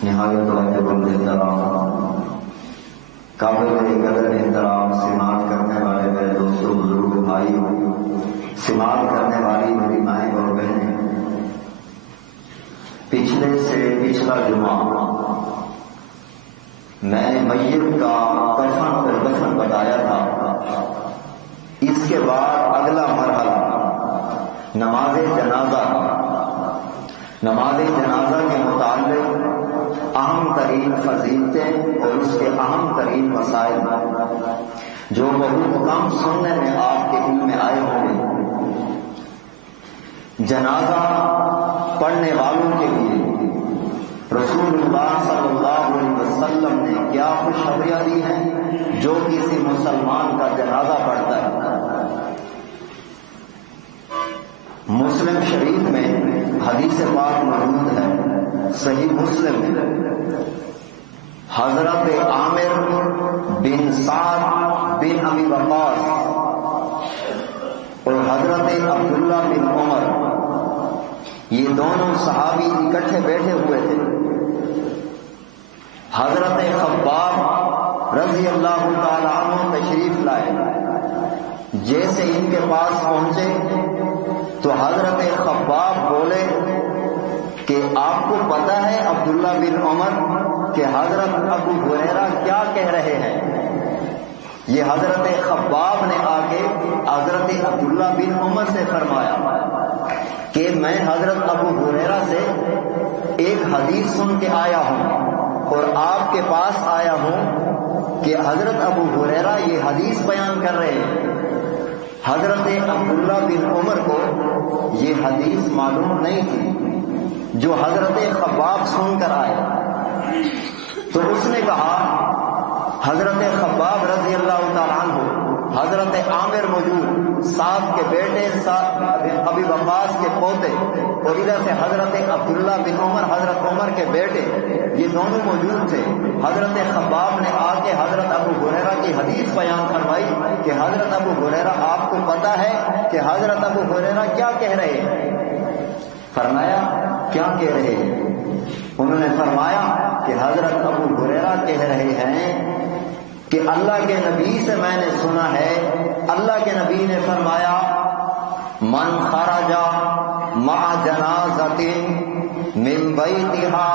نہایت واجب الاحترام قابل قدر احترام سماعت کرنے والے میرے دوستوں بزرگ بھائی، سماعت کرنے والی میری مائیں اور بہنیں، پچھلے سے پچھلا جمعہ میں نے میت کا کفن اور دفن بتایا تھا۔ اس کے بعد اگلا مرحلہ نماز جنازہ۔ نماز جنازہ کے متعلق اہم ترین فضیلتیں اور اس کے اہم ترین مسائل جو بہت کم سننے میں آپ کے علم میں آئے ہوں گے۔ جنازہ پڑھنے والوں کے لیے رسول اللہ صلی اللہ علیہ وسلم نے کیا خوشخبریاں دی ہیں جو کسی مسلمان کا جنازہ پڑھتا ہے۔ مسلم شریف میں حدیث پاک موجود ہے، صحیح مسلم میں حضرت عامر بن سعد بن ابی وقاص اور حضرت عبداللہ بن عمر، یہ دونوں صحابی اکٹھے بیٹھے ہوئے تھے۔ حضرت خباب رضی اللہ تعالی عنہ تشریف لائے۔ جیسے ان کے پاس پہنچے تو حضرت خباب بولے کہ آپ کو پتہ ہے عبداللہ بن عمر کہ حضرت ابو ہریرہ کیا کہہ رہے ہیں؟ یہ حضرت خباب نے آ کے حضرت عبداللہ بن عمر سے فرمایا کہ میں حضرت ابو ہریرہ سے ایک حدیث سن کے آیا ہوں اور آپ کے پاس آیا ہوں کہ حضرت ابو ہریرہ یہ حدیث بیان کر رہے ہیں۔ حضرت عبداللہ بن عمر کو یہ حدیث معلوم نہیں تھی جو حضرت خباب سن کر آئے، تو اس نے کہا حضرت خباب رضی اللہ تعالیٰ عنہ، حضرت عامر موجود، سعد کے بیٹے ابی وقاص کے پوتے، اور ادھر سے حضرت عبداللہ بن عمر حضرت عمر کے بیٹے، یہ دونوں موجود تھے۔ حضرت خباب نے آ کے حضرت ابو ہریرہ کی حدیث بیان فرمائی کہ حضرت ابو ہریرہ آپ کو پتہ ہے کہ حضرت ابو ہریرہ کیا کہہ رہے ہیں؟ فرمایا کیا کہہ رہے ہیں؟ انہوں نے فرمایا کہ حضرت ابو ہریرہ کہہ رہے ہیں کہ اللہ کے نبی سے میں نے سنا ہے، اللہ کے نبی نے فرمایا من خرج مع جنازۃ من بیتھا،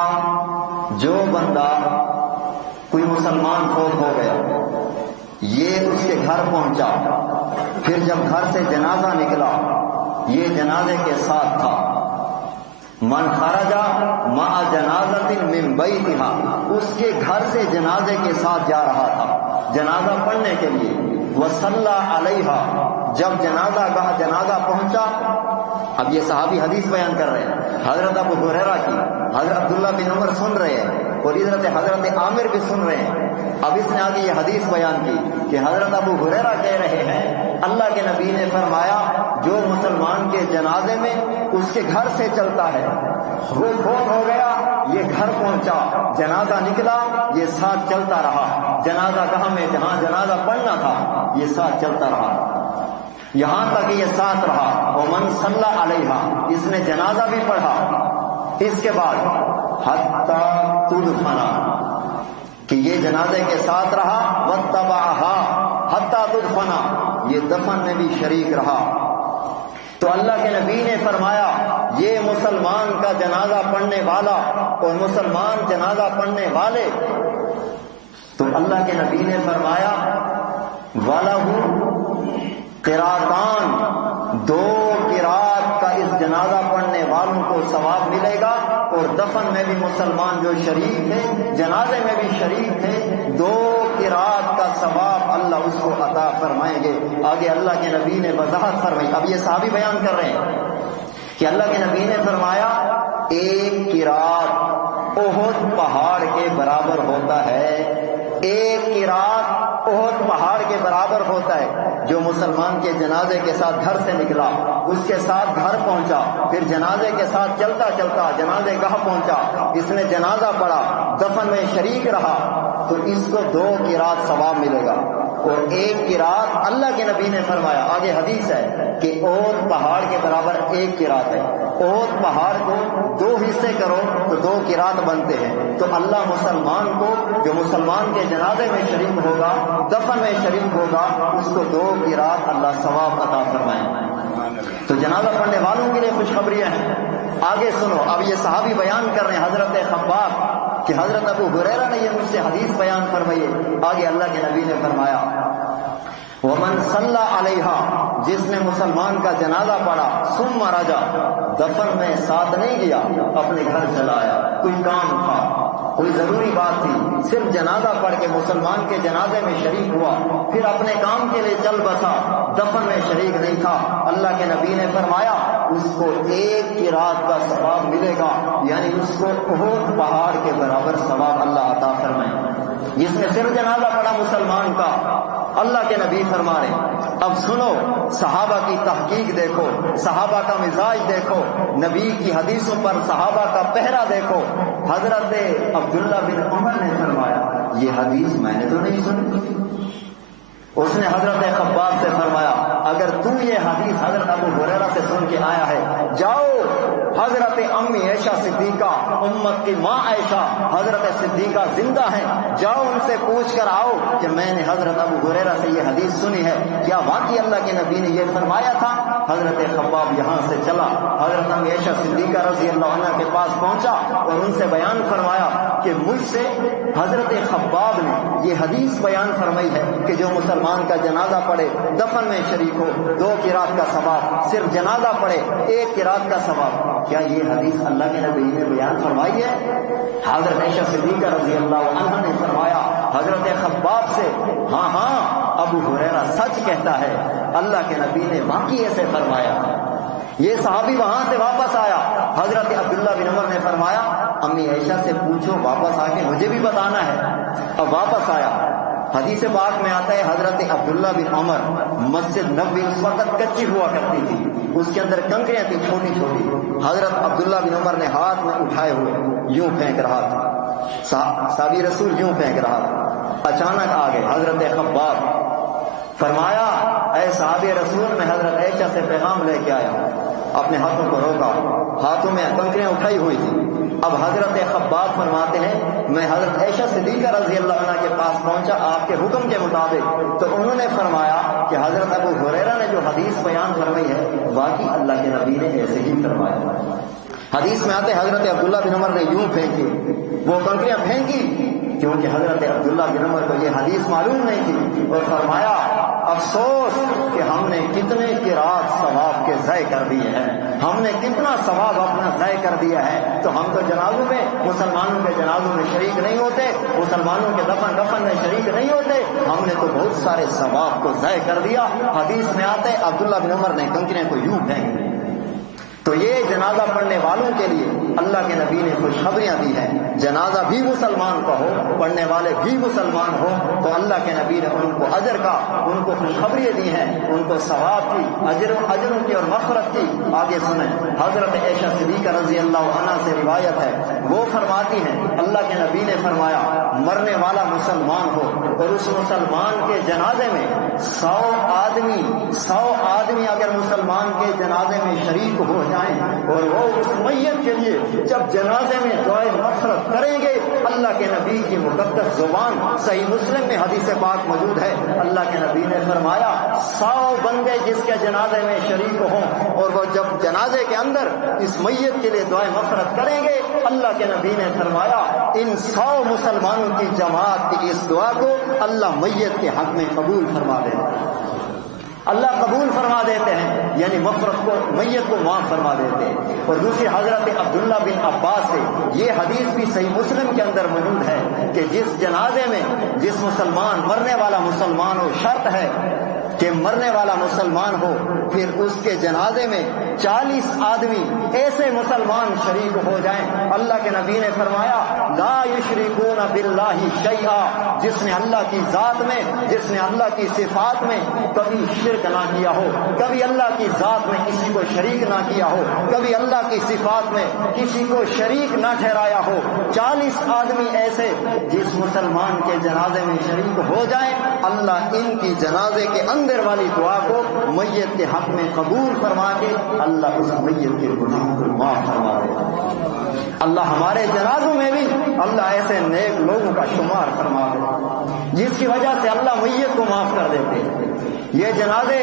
جو بندہ کوئی مسلمان فوت ہو گیا، یہ اس کے گھر پہنچا، پھر جب گھر سے جنازہ نکلا یہ جنازے کے ساتھ تھا، من خرج مع جنازۃ من بیتھا، اس کے گھر سے جنازے کے ساتھ جا رہا تھا جنازہ پڑھنے کے لیے، وصلی علیہا، جب جنازہ پہنچا۔ اب یہ صحابی حدیث بیان کر رہے ہیں، حضرت ابو ہریرہ کی، حضرت عبداللہ بن عمر سن رہے ہیں اور حضرت عامر بھی سن رہے ہیں۔ اب اس نے آگے یہ حدیث بیان کی کہ حضرت ابو ہریرہ کہہ رہے ہیں اللہ کے نبی نے فرمایا جو مسلمان کے جنازے میں اس کے گھر سے چلتا ہے، وہ فوت ہو گیا، یہ گھر پہنچا، جنازہ نکلا، یہ ساتھ چلتا رہا، جنازہ کہاں میں جہاں جنازہ پڑھنا تھا یہ ساتھ چلتا رہا یہاں تک یہ ساتھ رہا، ومن صلی علیہا، اس نے جنازہ بھی پڑھا۔ اس کے بعد حتی تدفنا، کہ یہ جنازے کے ساتھ رہا، واتبعہا حتی تدفنا، یہ دفن میں بھی شریک رہا۔ تو اللہ کے نبی نے فرمایا یہ مسلمان کا جنازہ پڑھنے والا اور مسلمان جنازہ پڑھنے والے، تو اللہ کے نبی نے فرمایا وَلَهُ قِرَاطان، 2 قرات کا اس جنازہ پڑھنے والوں کو ثواب ملے گا، اور دفن میں بھی مسلمان جو شریک تھے، جنازے میں بھی شریک تھے، 2 قرات کا ثواب اللہ اس کو عطا فرمائیں گے۔ آگے اللہ کے نبی نے وضاحت فرمائی، اب یہ صحابی بیان کر رہے ہیں کہ اللہ کے نبی نے فرمایا 1 قرات احد پہاڑ کے برابر ہوتا ہے، 1 قرات احد پہاڑ کے برابر ہوتا ہے۔ جو مسلمان کے جنازے کے ساتھ گھر سے نکلا اس کے ساتھ گھر پہنچا، پھر جنازے کے ساتھ چلتا چلتا جنازے گاہ پہنچا، اس نے جنازہ پڑھا، دفن میں شریک رہا، تو اس کو 2 قرات ثواب ملے گا، اور 1 قرات اللہ کے نبی نے فرمایا، آگے حدیث ہے کہ احد پہاڑ کے برابر 1 قرات ہے، احد پہاڑ کو 2 حصے کرو تو 2 قرات بنتے ہیں، تو اللہ مسلمان کو جو مسلمان کے جنازے میں شریک ہوگا، دفن میں شریک ہوگا، اس کو 2 قرات اللہ ثواب عطا فرمائیں۔ تو جنازہ پڑھنے والوں کے لیے خوشخبریاں ہیں۔ آگے سنو، اب یہ صحابی بیان کر رہے ہیں حضرت خباب کہ حضرت ابو ہریرہ نے یہ مجھ سے حدیث بیان فرمائی ہے۔ آگے اللہ کے نبی نے فرمایا ومن صلی علیہا، جس نے مسلمان کا جنازہ پڑھا، ثم رجا، دفن میں ساتھ نہیں گیا، اپنے گھر چلا آیا، کوئی کام تھا، کوئی ضروری بات تھی، صرف جنازہ پڑھ کے مسلمان کے جنازے میں شریک ہوا، پھر اپنے کام کے لیے چل بسا، دفن میں شریک نہیں تھا، اللہ کے نبی نے فرمایا اس کو 1 قرات کا ثواب ملے گا، یعنی اس کو احد پہاڑ کے برابر ثواب اللہ عطا فرمائے۔ جس نے صرف جنازہ پڑھا مسلمان کا، اللہ کے نبی فرما رہے۔ اب سنو، صحابہ کی تحقیق دیکھو، صحابہ کا مزاج دیکھو، نبی کی حدیثوں پر صحابہ کا پہرا دیکھو۔ حضرت عبداللہ بن عمر نے فرمایا یہ حدیث میں نے تو نہیں سنی۔ اس نے حضرت خباب سے فرمایا اگر تو یہ حدیث حضرت ابو ہریرہ سے سن کے آیا ہے، جاؤ حضرت امی عائشہ صدیقہ، امت کی ماں عائشہ حضرت صدیقہ زندہ ہیں، جاؤ ان سے پوچھ کر آؤ کہ میں نے حضرت ابو ہریرہ سے یہ حدیث سنی ہے، کیا واقعی اللہ کے نبی نے یہ فرمایا تھا؟ حضرت خباب یہاں سے چلا، حضرت امی عائشہ صدیقہ رضی اللہ عنہ کے پاس پہنچا اور ان سے بیان فرمایا کہ مجھ سے حضرت خباب نے یہ حدیث بیان فرمائی ہے کہ جو مسلمان کا جنازہ پڑھے، دفن میں شریک ہو، 2 قرات کا ثواب، صرف جنازہ پڑھے 1 قرات کا ثواب۔ کیا یہ حدیث اللہ کے نبی نے بیان فرمائی ہے؟ حضرت عائشہ صدیقہ رضی اللہ عنہ نے فرمایا حضرت خباب سے، ہاں ہاں ابو ہریرہ سچ کہتا ہے، اللہ کے نبی نے واقعی ایسے فرمایا۔ یہ صحابی وہاں سے واپس آیا، حضرت عبداللہ بن عمر نے فرمایا امی عائشہ سے پوچھو، واپس آ کے مجھے بھی بتانا ہے۔ اب واپس آیا، حدیث پاک میں آتا ہے حضرت عبداللہ بن عمر، مسجد نبوی اس وقت کچی ہوا کرتی تھی، اس کے اندر کنکریاں تھیں چھوٹی چھوٹی، حضرت عبداللہ بن عمر نے ہاتھ میں اٹھائے ہوئے یوں پھینک رہا تھا، صحابی رسول یوں پھینک رہا تھا، اچانک آ گئے حضرت خباب، فرمایا اے صحابی رسول میں حضرت عائشہ سے پیغام لے کے آیا، اپنے ہاتھوں کو روکا، ہاتھوں میں کنکریاں اٹھائی ہوئی تھی۔ اب حضرت خباب فرماتے ہیں میں حضرت عائشہ صدیقہ رضی اللہ عنہ کے پاس پہنچا آپ کے حکم کے مطابق، تو انہوں نے فرمایا کہ حضرت ابو ہریرہ نے جو حدیث بیان فرمائی ہے واقعی اللہ کے نبی نے ایسے ہی فرمایا۔ حدیث میں آتے حضرت عبداللہ بن عمر نے یوں پھینکی، وہ کنکریاں پھینکی کیونکہ حضرت عبداللہ بن عمر کو یہ حدیث معلوم نہیں تھی، اور فرمایا افسوس کہ ہم نے کتنے قرات ثواب کے ضائع کر دیے ہیں، ہم نے کتنا ثواب اپنا ضائع کر دیا ہے، تو ہم تو جنازوں میں مسلمانوں کے جنازوں میں شریک نہیں ہوتے، مسلمانوں کے دفن میں شریک نہیں ہوتے، ہم نے تو بہت سارے ثواب کو ضائع کر دیا۔ حدیث میں آتے عبداللہ بن عمر نے کنکریاں کو یوں پھینک دی۔ تو یہ جنازہ پڑھنے والوں کے لیے اللہ کے نبی نے خوشخبریاں دی ہیں، جنازہ بھی مسلمان کا ہو، پڑھنے والے بھی مسلمان ہو، تو اللہ کے نبی نے ان کو اجر کا، ان کو خوشخبریاں دی ہیں، ان کو ثواب کی، اجروں کی اور مغفرت کی۔ آگے سنیں، حضرت عائشہ صدیقہ رضی اللہ عنہ سے روایت ہے، وہ فرماتی ہیں اللہ کے نبی نے فرمایا مرنے والا مسلمان ہو اور اس مسلمان کے جنازے میں 100 آدمی اگر مسلمان کے جنازے میں شریک ہو جائیں اور وہ اس میت کے لیے جب جنازے میں دعائے مغفرت کریں گے، اللہ کے نبی کی مقدس زبان صحیح مسلم میں حدیث پاک موجود ہے، اللہ کے نبی نے فرمایا 100 بندے جس کے جنازے میں شریک ہوں اور وہ جب جنازے کے اندر اس میت کے لیے دعائے مغفرت کریں گے، اللہ کے نبی نے فرمایا ان 100 مسلمانوں کی جماعت کی اس دعا کو اللہ میت کے حق میں قبول فرما دے، اللہ قبول فرما دیتے ہیں، یعنی مغفرت کو، میت کو معاف فرما دیتے ہیں۔ اور دوسری حضرت عبداللہ بن عباس سے یہ حدیث بھی صحیح مسلم کے اندر موجود ہے کہ جس جنازے میں جس مسلمان مرنے والا مسلمان ہو، شرط ہے کہ مرنے والا مسلمان ہو پھر اس کے جنازے میں 40 آدمی ایسے مسلمان شریک ہو جائیں. اللہ کے نبی نے فرمایا لا یشرکون باللہ شیئا، جس نے اللہ کی ذات میں، جس نے اللہ کی صفات میں کبھی شرک نہ کیا ہو، کبھی اللہ کی ذات میں کسی کو شریک نہ کیا ہو، کبھی اللہ کی صفات میں کسی کو شریک نہ ٹھہرایا ہو. 40 آدمی ایسے جس مسلمان کے جنازے میں شریک ہو جائیں، اللہ ان کی جنازے کے اندر والی دعا کو میت کے حق میں قبول فرما کے اللہ اس میت کے گناہوں کو معاف فرما دے. اللہ ہمارے جنازوں میں بھی اللہ ایسے نیک لوگوں کا شمار فرما دے جس کی وجہ سے اللہ میت کو معاف کر دیتے ہیں. یہ جنازے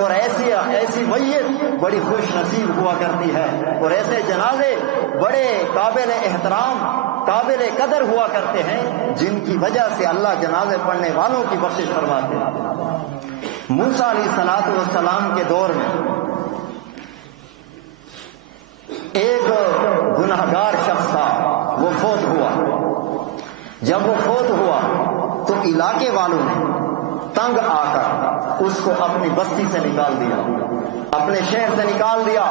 اور ایسی میت بڑی خوش نصیب ہوا کرتی ہے، اور ایسے جنازے بڑے قابل احترام، قابل قدر ہوا کرتے ہیں، جن کی وجہ سے اللہ جنازے پڑھنے والوں کی بخشش فرماتے ہیں. موسیٰ علیہ الصلوۃ والسلام کے دور میں ایک گنہگار شخص تھا، وہ فوت ہوا. جب وہ فوت ہوا تو علاقے والوں نے تنگ آ کر اس کو اپنی بستی سے نکال دیا، اپنے شہر سے نکال دیا،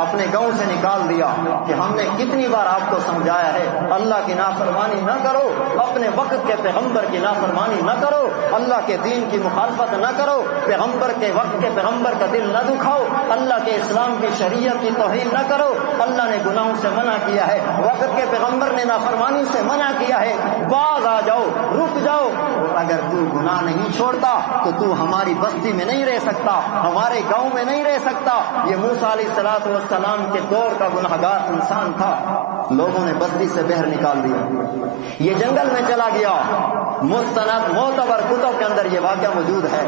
اپنے گاؤں سے نکال دیا کہ ہم نے کتنی بار آپ کو سمجھایا ہے اللہ کی نافرمانی نہ کرو، اپنے وقت کے پیغمبر کی نافرمانی نہ کرو، اللہ کے دین کی مخالفت نہ کرو، پیغمبر کے وقت کے پیغمبر کا دل نہ دکھاؤ، اللہ کے اسلام کی شریعت کی توہین نہ کرو. اللہ نے گناہوں سے منع کیا ہے، وقت کے پیغمبر نے نافرمانی سے منع کیا ہے. باز آ جاؤ، رک جاؤ. اگر تو گناہ نہیں چھوڑتا تو تو ہماری بستی میں نہیں رہ سکتا، ہمارے گاؤں میں نہیں رہ سکتا. یہ موسیٰ علیہ الصلوۃ والسلام کے دور کا گنہگار انسان تھا. لوگوں نے بستی سے باہر نکال دیا، یہ جنگل میں چلا گیا. مستند معتبر کتب کے اندر یہ واقعہ موجود ہے.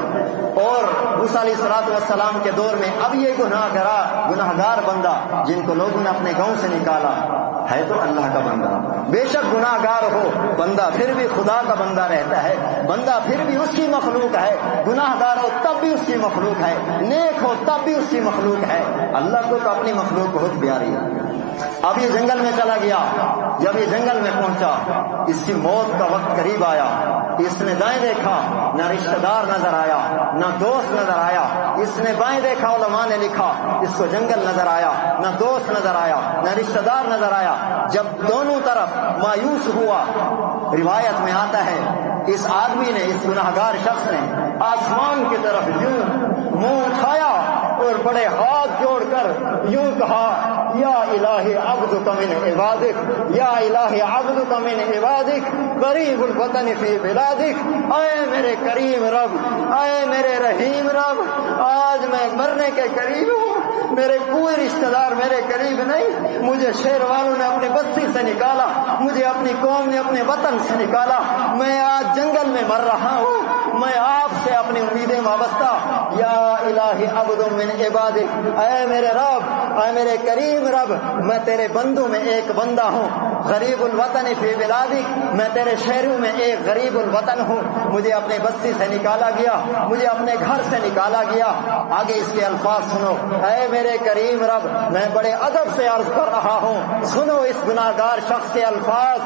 اور موسیٰ علیہ الصلوۃ والسلام کے دور میں اب یہ گنہگار بندہ جن کو لوگوں نے اپنے گاؤں سے نکالا ہے تو اللہ کا بندہ. بے شک گناہگار ہو بندہ پھر بھی خدا کا بندہ رہتا ہے، بندہ پھر بھی اس کی مخلوق ہے. گناہگار ہو تب بھی اس کی مخلوق ہے، نیک ہو تب بھی اس کی مخلوق ہے. اللہ کو تو اپنی مخلوق بہت پیاری ہے. اب یہ جنگل میں چلا گیا. جب یہ جنگل میں پہنچا، اس کی موت کا وقت قریب آیا. اس نے دائیں دیکھا، نہ رشتہ دار نظر آیا، نہ دوست نظر آیا. اس نے بائیں دیکھا، علماء نے لکھا اس کو جنگل نظر آیا، نہ دوست نظر آیا، نہ رشتہ دار نظر آیا. جب دونوں طرف مایوس ہوا، روایت میں آتا ہے اس آدمی نے، اس گناہگار شخص نے آسمان کی طرف یوں منہ اٹھایا اور بڑے ہاتھ جوڑ کر یوں کہا یا الہ عبدک من عبادک، یا الہ عبدک من عبادک قریب الوطن فی بلادک. اے میرے کریم رب، اے میرے رحیم رب، آج میں مرنے کے قریب ہوں، میرے کوئی رشتہ دار میرے قریب نہیں. مجھے شہر والوں نے اپنی بستی سے نکالا، مجھے اپنی قوم نے اپنے وطن سے نکالا. میں آج جنگل میں مر رہا ہوں، میں آپ سے اپنی امیدیں وابستہ. یا الہ عبد من عبادک، اے میرے رب، اے میرے کریم رب، میں تیرے بندوں میں ایک بندہ ہوں. غریب الوطن فی بلادک، میں تیرے شہروں میں ایک غریب الوطن ہوں. مجھے اپنے بستی سے نکالا گیا، مجھے اپنے گھر سے نکالا گیا. آگے اس کے الفاظ سنو. اے میرے کریم رب، میں بڑے ادب سے عرض کر رہا ہوں، سنو اس گناہگار شخص کے الفاظ.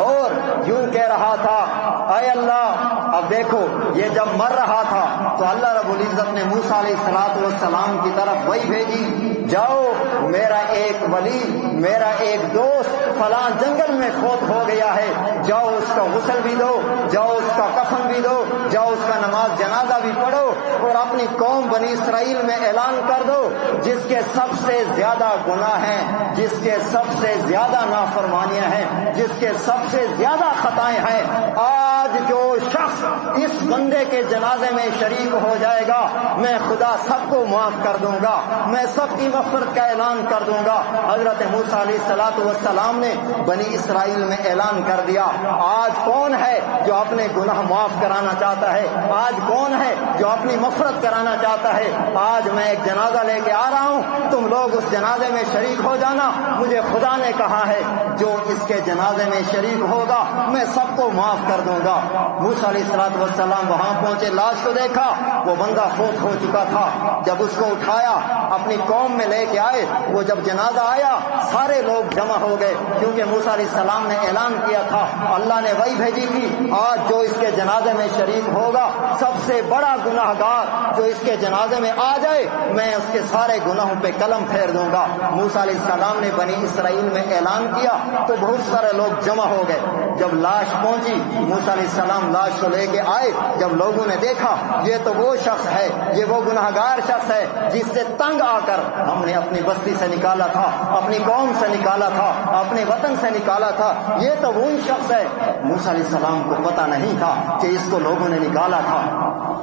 اور یوں کہہ رہا تھا اے اللہ. اب دیکھو یہ جب مر رہا تھا تو اللہ رب العزت نے موسیٰ علیہ الصلوۃ والسلام کی طرف وہی بھیجی، جاؤ میرا ایک ولی، میرا ایک دوست فلاں جنگل میں فوت ہو گیا ہے، جاؤ اس کا غسل بھی دو، جاؤ اس کا کفن بھی دو، جاؤ اس کا نماز جنازہ بھی پڑھو، اور اپنی قوم بنی اسرائیل میں اعلان کر دو جس کے سب سے زیادہ گناہ ہیں، جس کے سب سے زیادہ نافرمانیاں ہیں، جس کے سب سے زیادہ خطائیں ہیں، آج جو شخص اس بندے کے جنازے میں شریک ہو جائے گا میں خدا سب کو معاف کر دوں گا، میں سب کی مغفرت کا اعلان کر دوں گا. حضرت موسیٰ علیہ الصلوۃ والسلام نے بنی اسرائیل میں اعلان کر دیا. آج کون ہے جو اپنے گناہ معاف کرانا چاہتا ہے؟ آج کون ہے جو اپنی مغفرت کرانا چاہتا ہے؟ آج میں ایک جنازہ لے کے آ رہا ہوں، تم لوگ اس جنازے میں شریک ہو جانا. مجھے خدا نے کہا ہے جو اس کے جنازے میں شریک ہوگا میں سب کو معاف کر دوں گا. موسیٰ علیہ الصلوۃ والسلام وہاں پہنچے، لاش کو دیکھا، وہ بندہ فوت ہو چکا تھا. جب اس کو اٹھایا اپنی قوم میں لے کے آئے. وہ جب جنازہ آیا سارے لوگ جمع ہو گئے, کیونکہ موسیٰ علیہ السلام نے اعلان کیا تھا, اللہ نے وہی بھیجی تھی, آج جو اس کے جنازے میں شریک ہوگا سب سے بڑا گناہ گار جو اس کے جنازے میں آ جائے میں اس کے سارے گناہوں پہ قلم پھیر دوں گا. موسیٰ علیہ السلام نے بنی اسرائیل میں اعلان کیا تو بہت سارے لوگ جمع ہو گئے. جب لاش پہنچی موسیٰ علیہ السلام لاش کو لے کے آئے, جب لوگوں نے دیکھا یہ تو وہ شخص ہے, یہ وہ گناہگار شخص ہے جس سے تنگ آ کر ہم نے اپنی بستی سے نکالا تھا, اپنی قوم سے نکالا تھا, اپنے وطن سے نکالا تھا, یہ تو وہی شخص ہے. موسیٰ علیہ السلام کو پتہ نہیں تھا کہ اس کو لوگوں نے نکالا تھا.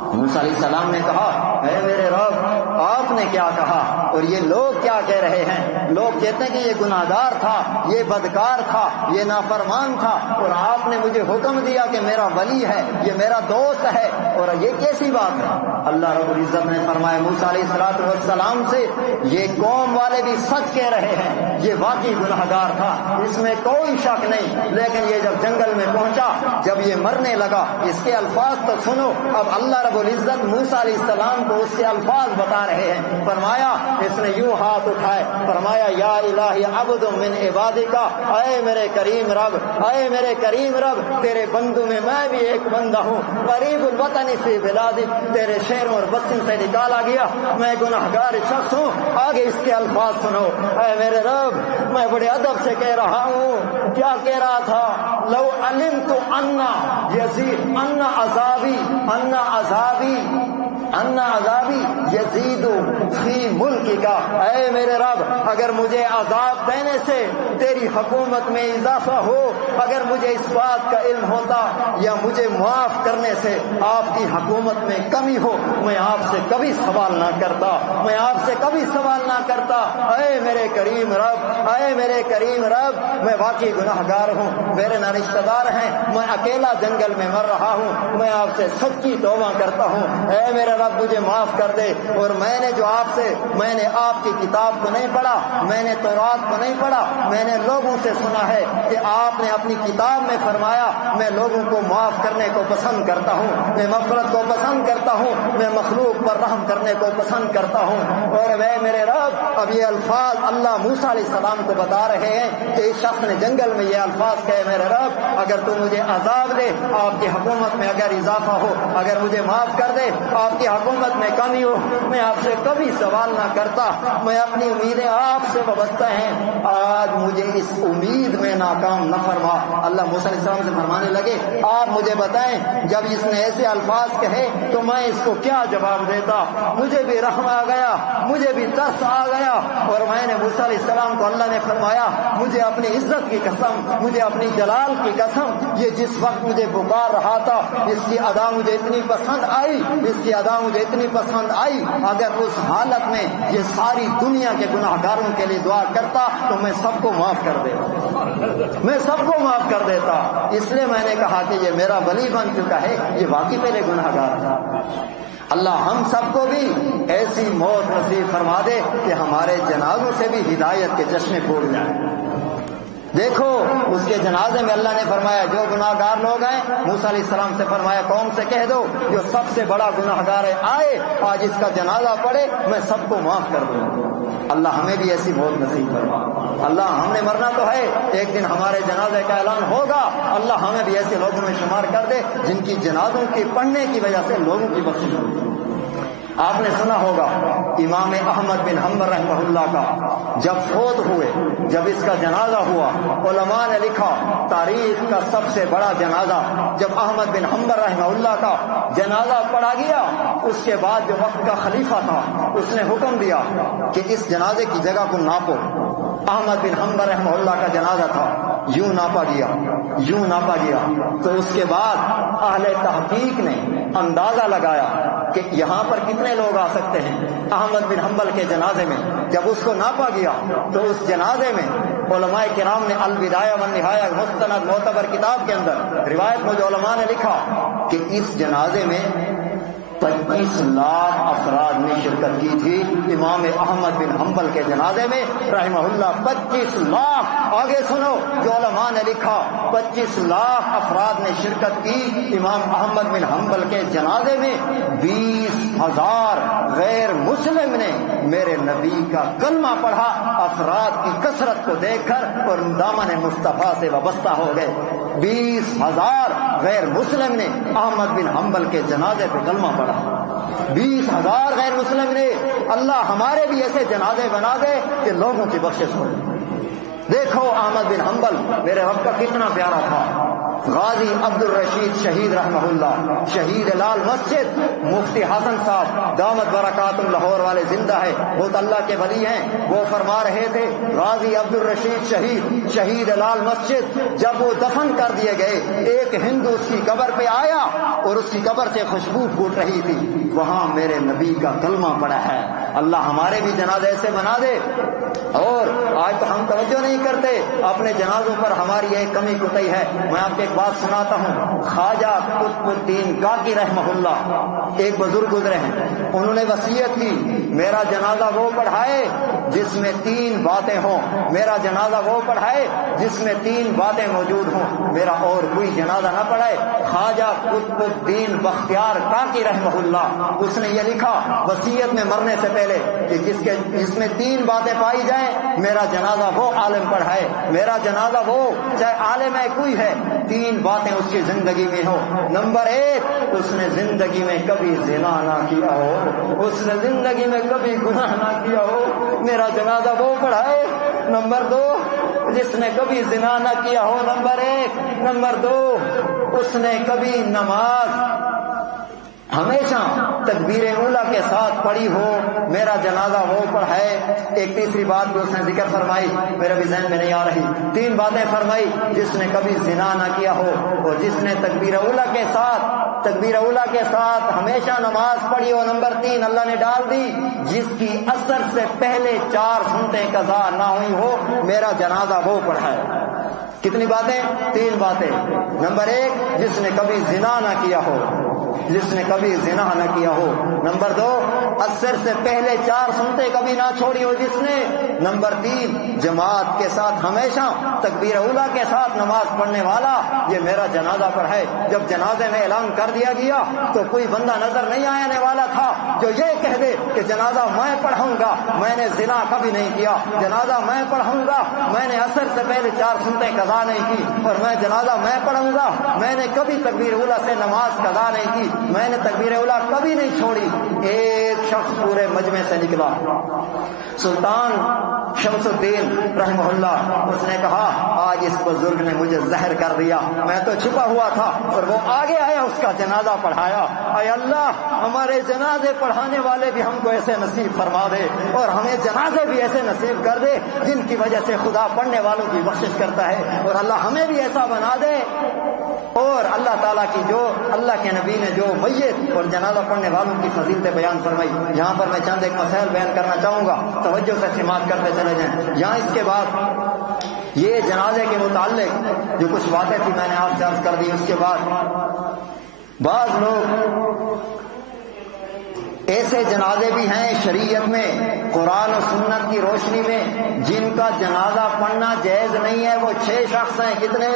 موسیٰ علیہ السلام نے کہا, اے میرے رب آپ نے کیا کہا اور یہ لوگ کیا کہہ رہے ہیں؟ لوگ کہتے ہیں کہ یہ گناہگار تھا, یہ بدکار تھا, یہ نافرمان تھا, اور آپ نے مجھے حکم دیا کہ میرا ولی ہے, یہ میرا دوست ہے, اور یہ کیسی بات ہے؟ اللہ رب العزت نے فرمایا موسیٰ علیہ السلام سے, یہ قوم والے بھی سچ کہہ رہے ہیں, یہ واقعی گناہگار تھا, اس میں کوئی شک نہیں. لیکن یہ جب جنگل میں پہنچا, جب یہ مرنے لگا, اس کے الفاظ تو سنو. اب اللہ رب العزت موسیٰ علیہ السلام کو اس کے الفاظ بتا رہے ہیں. فرمایا, اس نے یوں ہاتھ اٹھائے, فرمایا یا الہی عبد من عبادک, اے میرے کریم رب, اے میرے کریم رب, تیرے بندوں میں میں بھی ایک بندہ ہوں, غریب الوطن فی بلادک, تیرے شہروں اور بستیوں سے نکالا گیا, میں گناہگار شخص ہوں. آگے اس کے الفاظ سنو. اے میرے رب, میں بڑے ادب سے کہہ رہا ہوں. کیا کہہ رہا تھا؟ لو علمت ان یزید ان عذابی یزید فی ملک کا, اے میرے رب اگر مجھے عذاب دینے سے تیری حکومت میں اضافہ ہو, اگر مجھے اس بات کا علم ہوتا یا مجھے معاف کرنے سے آپ کی حکومت میں کمی ہو, میں آپ سے کبھی سوال نہ کرتا, میں آپ سے کبھی سوال نہ کرتا. اے میرے کریم رب, اے میرے کریم رب, میں واقعی گناہگار ہوں, میرے نہ رشتہ دار ہیں, میں اکیلا جنگل میں مر رہا ہوں, میں آپ سے سچی توبہ کرتا ہوں. اے میرے رب مجھے معاف کر دے. اور میں نے جو میں نے آپ کی کتاب کو نہیں پڑھا, میں نے تورات کو نہیں پڑھا, میں نے لوگوں سے سنا ہے کہ آپ نے اپنی کتاب میں فرمایا میں لوگوں کو معاف کرنے کو پسند کرتا ہوں, میں مغفرت کو پسند کرتا ہوں, میں مخلوق پر رحم کرنے کو پسند کرتا ہوں. اور اے میرے رب, اب یہ الفاظ اللہ موسیٰ علیہ السلام کو بتا رہے ہیں کہ اس شخص نے جنگل میں یہ الفاظ کہے, میرے رب اگر تو مجھے عذاب دے, آپ کی حکومت میں اگر اضافہ ہو, اگر مجھے معاف کر دے, آپ کی حکومت میں کمی ہو, میں آپ سے کبھی سوال نہ کرتا, میں اپنی امیدیں آپ سے وابستہ ہیں, آج مجھے اس امید میں ناکام نہ فرما. اللہ موسیٰ علیہ السلام سے فرمانے لگے, آپ مجھے بتائیں جب اس نے ایسے الفاظ کہے تو میں اس کو کیا جواب دیتا؟ مجھے بھی رحم آ گیا, مجھے بھی ترس آ گیا, اور میں نے موسیٰ علیہ السلام کو اللہ نے فرمایا مجھے اپنی عزت کی قسم, مجھے اپنی جلال کی قسم, یہ جس وقت مجھے پکار رہا تھا اس کی ادا مجھے اتنی پسند آئی, اس کی ادا مجھے اتنی پسند آئی, اگر اس حالت میں یہ ساری دنیا کے گناہگاروں کے لیے دعا کرتا تو میں سب کو معاف کر دیتا, میں سب کو معاف کر دیتا. اس لیے میں نے کہا کہ یہ میرا ولی بن چکا ہے, یہ واقعی میرے گناہگار تھا. اللہ ہم سب کو بھی ایسی موت نصیب فرما دے کہ ہمارے جنازوں سے بھی ہدایت کے چشمے پھوٹ جائیں. دیکھو اس کے جنازے میں اللہ نے فرمایا جو گناہگار لوگ ہیں, موسیٰ علیہ السلام سے فرمایا قوم سے کہہ دو جو سب سے بڑا گناہگار ہے آئے, آج اس کا جنازہ پڑے, میں سب کو معاف کر دوں. اللہ ہمیں بھی ایسی موت نصیب فرما. اللہ ہم نے مرنا تو ہے, ایک دن ہمارے جنازے کا اعلان ہوگا, اللہ ہمیں بھی ایسے لوگوں میں شمار کر دے جن کی جنازوں کے پڑھنے کی وجہ سے لوگوں کی بخشش ہوگی. آپ نے سنا ہوگا امام احمد بن حنبل رحمہ اللہ کا جب فوت ہوئے, جب اس کا جنازہ ہوا, علماء نے لکھا تاریخ کا سب سے بڑا جنازہ جب احمد بن حنبل رحمہ اللہ کا جنازہ پڑھا گیا, اس کے بعد جو وقت کا خلیفہ تھا اس نے حکم دیا کہ اس جنازے کی جگہ کو ناپو. احمد بن حنبل رحمہ اللہ کا جنازہ تھا, یوں ناپا گیا, تو اس کے بعد اہل تحقیق نے اندازہ لگایا کہ یہاں پر کتنے لوگ آ سکتے ہیں. احمد بن حنبل کے جنازے میں جب اس کو ناپا گیا تو اس جنازے میں علماء کرام نے البدایہ والنہایہ مستند معتبر کتاب کے اندر روایت میں جو علماء نے لکھا کہ اس جنازے میں 25 لاکھ افراد نے شرکت کی تھی امام احمد بن حنبل کے جنازے میں رحمہ اللہ. 25 لاکھ. آگے سنو جو علماء نے لکھا, 25 لاکھ افراد نے شرکت کی امام احمد بن حنبل کے جنازے میں. 20,000 غیر مسلم نے میرے نبی کا کلمہ پڑھا افراد کی کثرت کو دیکھ کر اور دامن مصطفیٰ سے وابستہ ہو گئے. 20,000 غیر مسلم نے احمد بن حنبل کے جنازے پہ کلمہ پڑھا. 20,000 غیر مسلم نے. اللہ ہمارے بھی ایسے جنازے بنا دے کہ لوگوں کی بخشش ہو. دیکھو احمد بن حنبل میرے رب کا کتنا پیارا تھا. غازی عبد الرشید شہید رحمہ اللہ, شہید لال مسجد, مفتی حسن صاحب دامت برکاتہم لاہور والے زندہ ہے, بہت اللہ کے ولی ہیں. وہ فرما رہے تھے غازی عبد الرشید شہید لال مسجد جب وہ دفن کر دیے گئے, ایک ہندو اس کی قبر پہ آیا اور اس کی قبر سے خوشبو پھوٹ رہی تھی. وہاں میرے نبی کا کلمہ پڑا ہے. اللہ ہمارے بھی جنازے ایسے بنا دے. اور آج تو ہم توجہ نہیں کرتے اپنے جنازوں پر, ہماری ایک کمی کوتاہی ہے. میں آپ کو ایک بات سناتا ہوں. خواجہ قطب الدین کاکی رحمہ اللہ ایک بزرگ گزرے ہیں, انہوں نے وصیت کی میرا جنازہ وہ پڑھائے جس میں 3 باتیں ہوں, میرا جنازہ وہ پڑھائے جس میں 3 باتیں موجود ہوں, میرا اور کوئی جنازہ نہ پڑھائے. خواجہ قطب الدین بختیار کاکی رحمہ اللہ, اس نے یہ لکھا وصیت میں مرنے سے پہلے کہ جس میں 3 باتیں پائی جائیں میرا جنازہ وہ عالم پڑھائے, میرا جنازہ وہ چاہے عالم ہے کوئی ہے, 3 باتیں اس کی زندگی میں ہو. نمبر 1, اس نے زندگی میں کبھی زنا نہ کیا ہو, اس نے زندگی میں کبھی گناہ نہ کیا ہو, میرا جنازہ وہ پڑھائے. نمبر 2, جس نے کبھی زنا نہ کیا ہو. نمبر 1. نمبر 2, اس نے کبھی نماز ہمیشہ تکبیر اولا کے ساتھ پڑھی ہو, میرا جنازہ وہ پڑھائے. ایک تیسری بات بھی اس نے ذکر فرمائی, میرے بھی ذہن میں نہیں آ رہی. 3 باتیں فرمائی, جس نے کبھی زنا نہ کیا ہو اور جس نے تکبیر اولا کے ساتھ ہمیشہ نماز پڑھی ہو. نمبر 3 اللہ نے ڈال دی, جس کی اثر سے پہلے 4 سنتیں قضا نہ ہوئی ہو, میرا جنازہ وہ پڑھائے. کتنی باتیں؟ 3 باتیں. نمبر 1, جس نے کبھی زنا نہ کیا ہو, جس نے کبھی زنا نہ کیا ہو. نمبر 2, اثر سے پہلے 4 سنتیں کبھی نہ چھوڑی ہو جس نے. نمبر 3, جماعت کے ساتھ ہمیشہ تکبیر اولا کے ساتھ نماز پڑھنے والا, یہ میرا جنازہ پڑھائے. جب جنازے میں اعلان کر دیا گیا تو کوئی بندہ نظر نہیں آنے والا تھا جو یہ کہہ دے کہ جنازہ میں پڑھاؤں گا, میں نے زنا کبھی نہیں کیا, جنازہ میں پڑھاؤں گا, میں نے اثر سے پہلے 4 سنتیں قضا نہیں کی, اور میں جنازہ میں پڑھوں گا, میں نے کبھی تکبیر اولا سے نماز قضا نہیں کی, میں نے تکبیر اولا کبھی نہیں چھوڑی. ایک شخص پورے مجمع سے نکلا, سلطان شمس الدین رحمہ اللہ, اس نے کہا آج اس بزرگ نے مجھے زہر کر دیا, میں تو چھپا ہوا تھا اور وہ آگے آیا, اس کا جنازہ پڑھایا. اے اللہ ہمارے جنازے پڑھانے والے بھی ہم کو ایسے نصیب فرما دے, اور ہمیں جنازے بھی ایسے نصیب کر دے جن کی وجہ سے خدا پڑھنے والوں کی بخشش کرتا ہے, اور اللہ ہمیں بھی ایسا بنا دے. اور اللہ تعالیٰ کی جو اللہ کے نبی نے جو میت اور جنازہ پڑھنے والوں کی فضیلتیں بیان فرمائی, یہاں پر میں چند ایک مسائل بیان کرنا چاہوں گا, توجہ سے سماعت کرتے چلے جائیں. یہاں اس کے بعد یہ جنازے کے متعلق جو کچھ باتیں تھی میں نے آپ سے عرض کر دی. اس کے بعد بعض لوگ ایسے جنازے بھی ہیں شریعت میں قرآن و سنت کی روشنی میں جن کا جنازہ پڑھنا جائز نہیں ہے. وہ 6 شخص ہیں. کتنے؟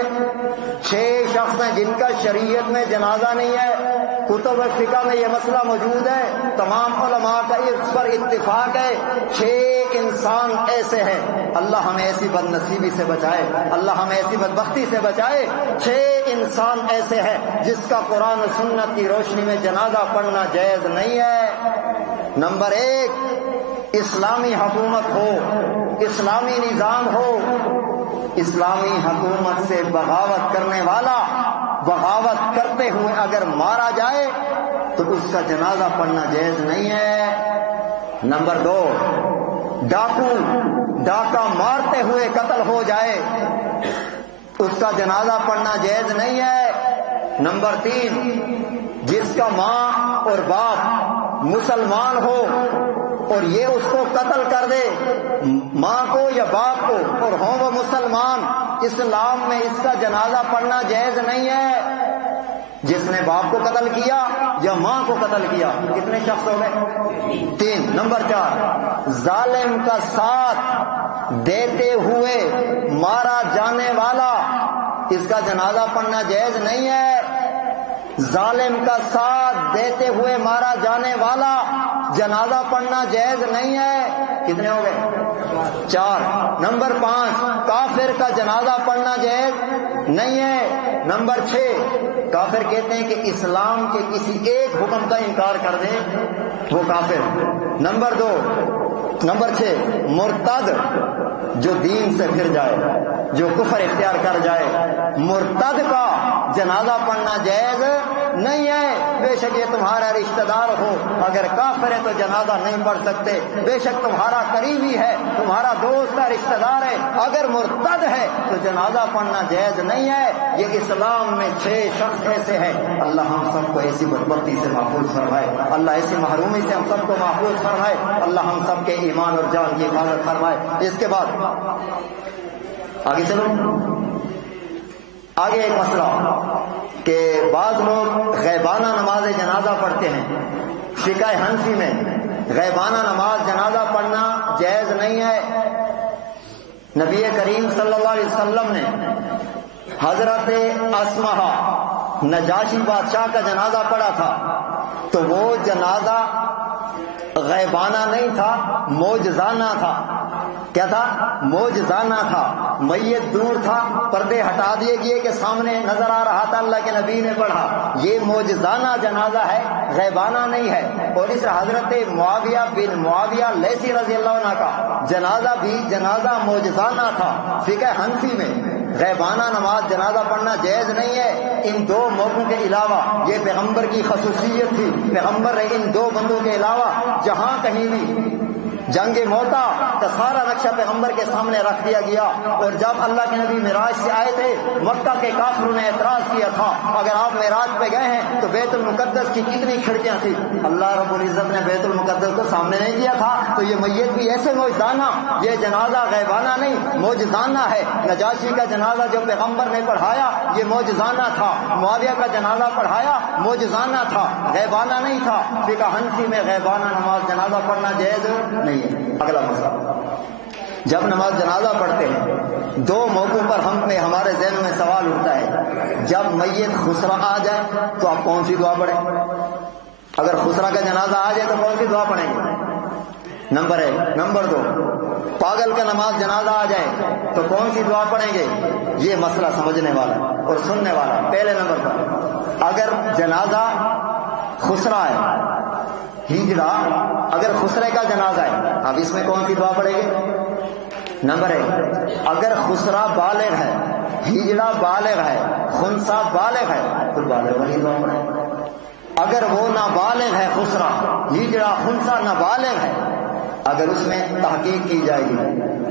6 شخص ہیں جن کا شریعت میں جنازہ نہیں ہے. کتب فقہ میں یہ مسئلہ موجود ہے, تمام علماء کا اس پر اتفاق ہے. 6 انسان ایسے ہیں, اللہ ہمیں ایسی بد نصیبی سے بچائے, اللہ ہمیں ایسی بدبختی سے بچائے. 6 انسان ایسے ہیں جس کا قرآن و سنت کی روشنی میں جنازہ پڑھنا جائز نہیں ہے. نمبر 1, اسلامی حکومت ہو, اسلامی نظام ہو, اسلامی حکومت سے بغاوت کرنے والا بغاوت کرتے ہوئے اگر مارا جائے تو اس کا جنازہ پڑھنا جائز نہیں ہے. نمبر 2, ڈاکہ مارتے ہوئے قتل ہو جائے, اس کا جنازہ پڑھنا جائز نہیں ہے. نمبر 3, جس کا ماں اور باپ مسلمان ہو اور یہ اس کو قتل کر دے, ماں کو یا باپ کو, اور ہوں وہ مسلمان, اسلام میں اس کا جنازہ پڑھنا جائز نہیں ہے. جس نے باپ کو قتل کیا یا ماں کو قتل کیا، کتنے شخص ہو گئے؟ 3۔ نمبر 4، ظالم کا ساتھ دیتے ہوئے مارا جانے والا، اس کا جنازہ پڑھنا جائز نہیں ہے۔ ظالم کا ساتھ دیتے ہوئے مارا جانے والا جنازہ پڑھنا جائز نہیں ہے۔ کتنے ہو گئے؟ 4۔ نمبر 5، کافر کا جنازہ پڑھنا جائز نہیں ہے۔ نمبر 6، کافر کہتے ہیں کہ اسلام کے کسی ایک حکم کا انکار کر دے وہ کافر۔ نمبر 6، مرتد، جو دین سے پھر جائے، جو کفر اختیار کر جائے، مرتد کا جنازہ پڑھنا جائز نہیں ہے۔ بے شک یہ تمہارا رشتہ دار ہو، اگر کافر ہے تو جنازہ نہیں پڑھ سکتے۔ بے شک تمہارا قریبی ہے، تمہارا دوست ہے، رشتہ دار ہے، اگر مرتد ہے تو جنازہ پڑھنا جائز نہیں ہے۔ یہ اسلام میں 6 شخص ایسے ہیں، اللہ ہم سب کو ایسی بدبختی سے محفوظ فرمائے، اللہ ایسی محرومی سے ہم سب کو محفوظ فرمائے، اللہ ہم سب کے ایمان اور جان کی حفاظت فرمائے۔ اس کے بعد آگے چلو، آگے ایک مسئلہ کہ بعض لوگ غیبانہ نماز جنازہ پڑھتے ہیں۔ فقہ حنفی میں غیبانہ نماز جنازہ پڑھنا جائز نہیں ہے۔ نبی کریم صلی اللہ علیہ وسلم نے حضرت اسمہ نجاشی بادشاہ کا جنازہ پڑھا تھا تو وہ جنازہ غیبانہ نہیں تھا، معجزانہ تھا۔ کیا تھا؟ معجزانہ تھا۔ میت دور تھا، پردے ہٹا دیے گئے کہ سامنے نظر آ رہا تھا، اللہ کے نبی نے پڑھا۔ یہ معجزانہ جنازہ ہے، غیبانہ نہیں ہے۔ اور اس حضرت معاویہ بن معاویہ لیثی رضی اللہ عنہ کا جنازہ بھی جنازہ معجزانہ تھا۔ فقہ حنفی میں غیبانہ نماز جنازہ پڑھنا جائز نہیں ہے۔ ان 2 موقعوں کے علاوہ، یہ پیغمبر کی خصوصیت تھی، پیغمبر نے ان 2 بندوں کے علاوہ جہاں کہیں بھی جنگ موتا کا سارا نقشہ پیغمبر کے سامنے رکھ دیا گیا۔ اور جب اللہ کے نبی معراج سے آئے تھے، مکہ کے کافروں نے اعتراض کیا تھا اگر آپ معراج پہ گئے ہیں تو بیت المقدس کی کتنی کھڑکیاں تھی؟ اللہ رب العزت نے بیت المقدس کو سامنے نہیں کیا تھا۔ تو یہ میت بھی ایسے معجزانہ، یہ جنازہ غیبانہ نہیں معجزانہ ہے۔ نجاشی کا جنازہ جو پیغمبر نے پڑھایا یہ معجزانہ تھا، معاویہ کا جنازہ پڑھایا معجزانہ تھا، غیبانہ نہیں تھا۔ فقہ حنفی میں غیبانہ نماز جنازہ پڑھنا جائز نہیں ہے۔ اگلا مسئلہ، جب نماز جنازہ پڑھتے ہیں 2 موقعوں پر ہمارے ذہن میں سوال اٹھتا ہے۔ جب میت خسرہ آ جائے تو آپ کون سی دعا پڑھیں؟ اگر خسرہ کا جنازہ آ جائے تو کون سی دعا پڑھیں گے؟ نمبر 1۔ نمبر 2، پاگل کا نماز جنازہ آ جائے تو کون سی دعا پڑھیں گے؟ یہ مسئلہ سمجھنے والا اور سننے والا۔ پہلے نمبر پر اگر جنازہ خسرہ ہے، ہجڑا اگر خسرے کا جنازہ ہے، اب اس میں کون سی دعا پڑھیں گے؟ نمبر 1، اگر خسرہ بالغ ہے، ہجڑا بالغ ہے، خنثی بالغ ہے تو بالغ والی دعا پڑھیں۔ اگر وہ نابالغ ہے، خسرہ ہجڑا خنثی نابالغ ہے، اگر اس میں تحقیق کی جائے گی،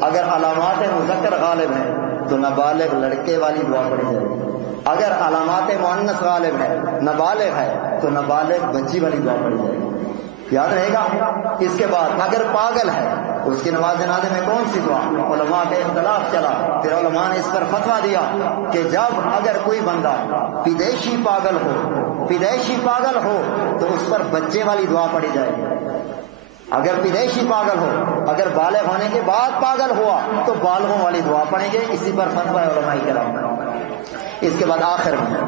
اگر علامات مذکر غالب ہیں تو نابالغ لڑکے والی دعا پڑھی جائے گی۔ اگر علامات مؤنث غالب ہے، نابالغ ہے تو نابالغ بچی والی دعا پڑھی جائے گی۔ یاد رہے گا۔ اس کے بعد اگر پاگل ہے اس کی نماز جنازے میں کون سی دعا؟ علماء کا اختلاف چلا، پھر علماء نے اس پر فتویٰ دیا کہ جب اگر کوئی بندہ پیدائشی پاگل ہو تو اس پر بچے والی دعا پڑھی جائے گی۔ اگر پیدائشی پاگل ہو، اگر بالغ ہونے کے بعد پاگل ہوا تو بالغوں والی دعا پڑھیں گے، اسی پر فتویٰ علماء کرام۔ اس کے بعد آخر میں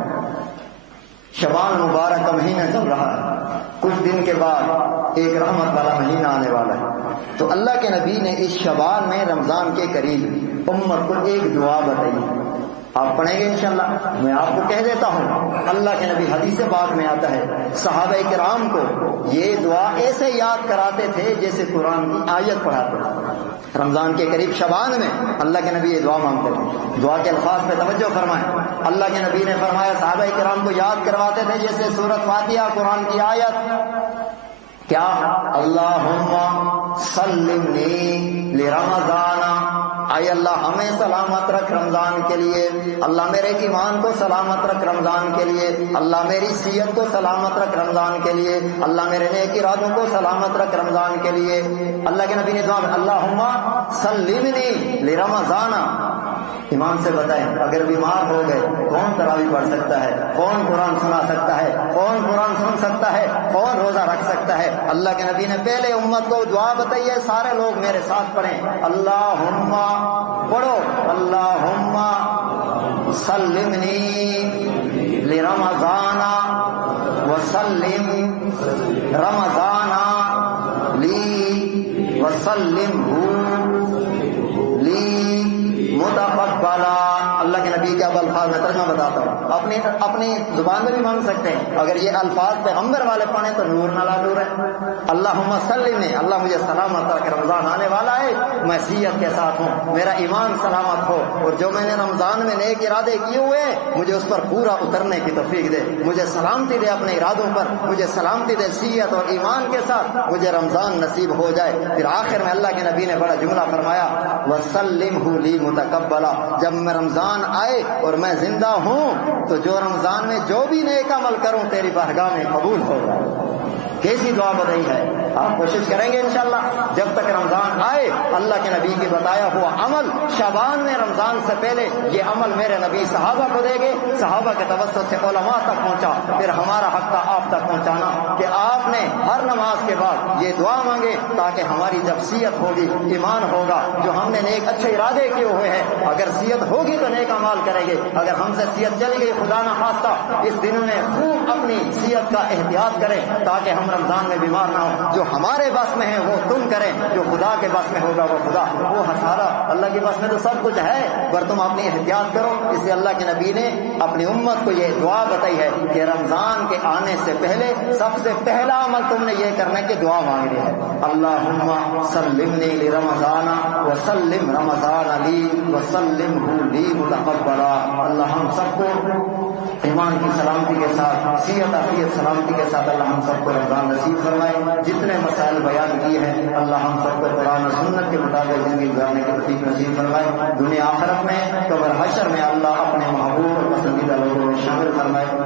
شعبان مبارک کا مہینہ چل رہا ہے، کچھ دن کے بعد ایک رحمت والا مہینہ آنے والا ہے، تو اللہ کے نبی نے اس شعبان میں رمضان کے قریب امت کو ایک دعا بتائی، آپ پڑھیں گے انشاءاللہ۔ میں آپ کو کہہ دیتا ہوں، اللہ کے نبی حدیث پاک میں آتا ہے صحابہ کرام کو یہ دعا ایسے یاد کراتے تھے جیسے قرآن کی آیت پڑھاتے تھے۔ رمضان کے قریب شعبان میں اللہ کے نبی یہ دعا مانگتے تھے۔ دعا کے الفاظ پہ توجہ فرمائیں۔ اللہ کے نبی نے فرمایا صحابہ کرام کو یاد کرواتے تھے جیسے سورۃ فاتحہ قرآن کی آیت، کیا اللہم سلمنی لرمضان، اے اللہ ہمیں سلامت رکھ رمضان کے لیے، اللہ میرے ایمان کو سلامت رکھ رمضان کے لیے، اللہ میری صحت کو سلامت رکھ رمضان کے لیے، اللہ میرے نیک ارادوں کو سلامت رکھ رمضان کے لیے۔ اللہ کے نبی نے دعا میں اللہم سلمنی لرمضان، ایمان سے بتائیں، اگر بیمار ہو گئے کون تراویح پڑھ سکتا ہے؟ کون قرآن سنا سکتا ہے؟ کون قرآن سن سکتا ہے؟ کون روزہ رکھ سکتا ہے؟ اللہ کے نبی نے پہلے امت کو دعا بتائی ہے، سارے لوگ میرے ساتھ پڑھیں، اللہم پڑھو، اللہم سلمنی لرمضان وسلم رمضان لی وسلمہ لی متقبلا۔ اللہ کے نبی کے اب الفاظ میں ترجمہ بتاتا ہوں، اپنی زبان میں بھی مانگ سکتے ہیں، اگر یہ الفاظ پیغمبر والے پڑھیں تو نور نہ لا نور ہے۔ اللہم سلم، اللہ مجھے سلامت رکھ، رمضان آنے والا ہے، میں صحت کے ساتھ ہوں، میرا ایمان سلامت ہو، اور جو میں نے رمضان میں نیک ارادے کیے ہوئے مجھے اس پر پورا اترنے کی توفیق دے، مجھے سلامتی دے اپنے ارادوں پر، مجھے سلامتی دے صحت اور ایمان کے ساتھ، مجھے رمضان نصیب ہو جائے۔ پھر آخر میں اللہ کے نبی نے بڑا جملہ فرمایا، وسلمہ لی متقبلا، جب میں رمضان آئے اور میں زندہ ہوں تو جو رمضان میں جو بھی نیک عمل کروں تیری بارگاہ میں قبول ہوگا۔ کیسی دعا بتائی ہے، آپ کوشش کریں گے انشاءاللہ جب تک رمضان آئے اللہ کے نبی کے بتایا ہوا عمل شعبان میں رمضان سے پہلے یہ عمل میرے نبی صحابہ کو دے گے، صحابہ کے توسط سے علماء تک پہنچا، پھر ہمارا حق تھا آپ تک پہنچانا کہ آپ نے ہر نماز کے بعد یہ دعا مانگے تاکہ ہماری جب صحت ہوگی، ایمان ہوگا، جو ہم نے نیک اچھے ارادے کیے ہوئے ہیں، اگر صحت ہوگی تو نیک اعمال کریں گے، اگر ہم سے صحت چلی گئی خدا نہ خواستہ اس دنوں میں خوب اپنی صحت کا احتیاط کریں تاکہ ہم رمضان میں بیمار نہ ہوں۔ جو ہمارے بس میں ہے وہ تم کریں، جو خدا کے بس میں ہوگا وہ خدا، وہ ہسارا اللہ کے بس میں تو سب کچھ ہے، پر تم اپنی احتیاط کرو۔ اس لیے اللہ کے نبی نے اپنی امت کو یہ دعا بتائی ہے کہ رمضان کے آنے سے پہلے سب سے پہلا عمل تم نے یہ کرنا ہے کہ دعا مانگنی ہے، اللہم سلمنی لرمضان وسلم رمضان لی وسلمہ لی متقبلا۔ اللہ ہم سب کو ایمان کی سلامتی کے ساتھ، صحت عافیت سلامتی کے ساتھ اللہ ہم سب کو رمضان نصیب فرمائے۔ جتنے مسائل بیان کیے ہیں اللہ ہم سب کو قرآن و سنت کے مطابق زندگی گزارنے کی توفیق نصیب فرمائے، دنیا آخرت میں قبر حشر میں اللہ اپنے محبوب اور پسندیدہ لوگوں میں شامل فرمائے۔